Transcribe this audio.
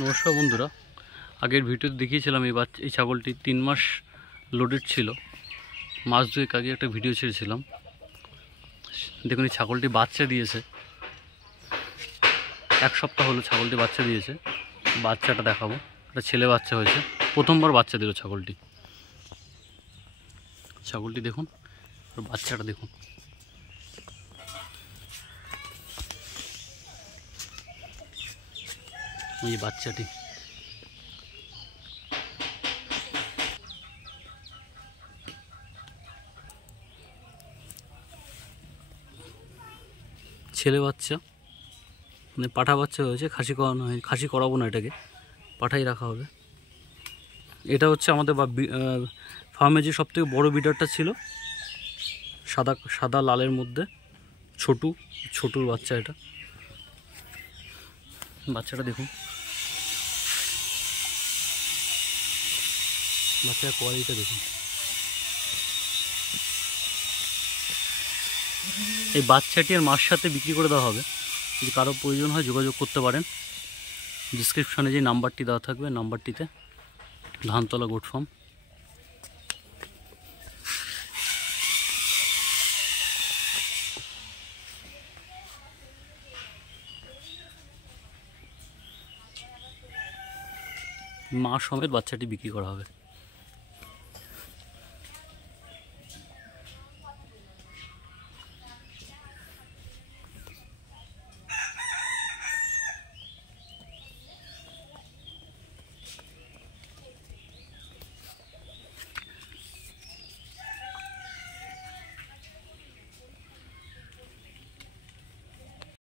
নমস্কার বন্ধুরা, আগের ভিডিওতে দেখিয়েছিলাম এই ছাগলটি 3 মাস লোডেড ছিল। মাস দুয়েক আগে একটা ভিডিও ছেড়েছিলাম। দেখুন এই ছাগলটি বাচ্চা দিয়েছে, 1 সপ্তাহ হলো ছাগলটি বাচ্চা দিয়েছে। বাচ্চাটা দেখাবো, একটা ছেলে বাচ্চা হয়েছে, প্রথমবার বাচ্চা দিল ছাগলটি। ছাগলটি দেখুন, বাচ্চাটা দেখুন। এই বাচ্চাটি ছেলে বাচ্চা, মানে পাঠা বাচ্চা হয়েছে। খাসি করানো হয়, খাসি করাবো না, এটাকে পাঠাই রাখা হবে। এটা হচ্ছে আমাদের ফার্মে যে সবথেকে বড় বিডারটা ছিল, সাদা সাদা লালের মধ্যে ছোটুর বাচ্চা। এটা বাচ্চাটা দেখুন, বাচ্চার কোয়ালিটিটা দেখুন। এই বাচ্চাটি আর মার সাথে বিক্রি করে দেওয়া হবে। যদি কারো প্রয়োজন হয় যোগাযোগ করতে পারেন। ডিসক্রিপশনে যে নাম্বারটি দেওয়া থাকবে, নাম্বারটিতে। Dhantala goat farm. মা সমেত বাচ্চাটি বিক্রি করা হবে।